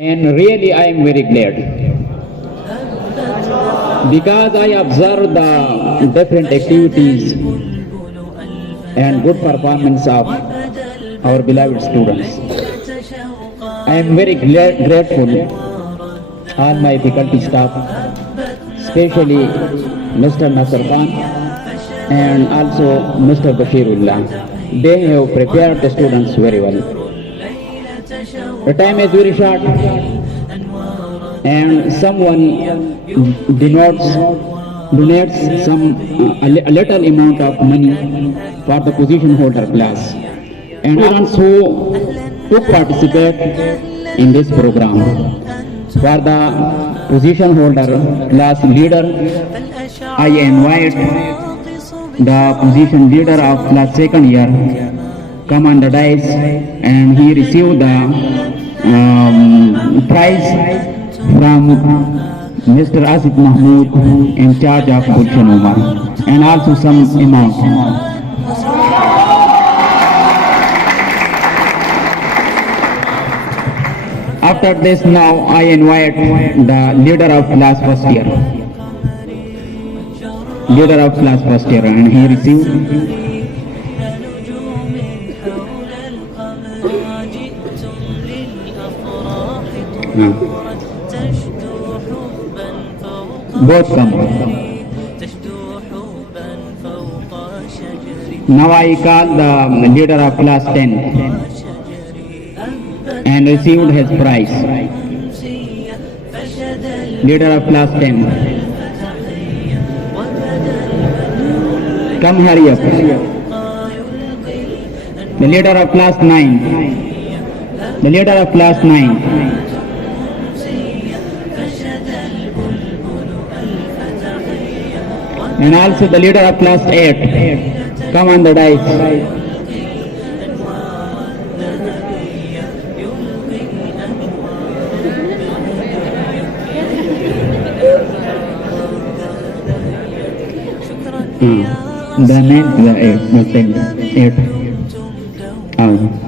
And really I am very glad because I observe the different activities and good performance of our beloved students. I am very grateful all my faculty staff, especially Mr. Nasir Khan and also Mr. Bashirullah. They have prepared the students very well. The time is very short and someone donates a little amount of money for the position holder class and students who took participate in this program. For the position holder class leader, I invite the position leader of class 2nd year come on the dais and he received the prize from Mr. Naat Muhammad in charge of position umar and also some amount. After this, now I invite the leader of class 1st year. Leader of class 1st year, and he received both come. Now I call the leader of class 10 and received his prize. Leader of class 10. Come hurry up. The leader of class 9. The leader of class 9. And also the leader of class 8. Come on the dais. The 9th, the 8th, the 8th.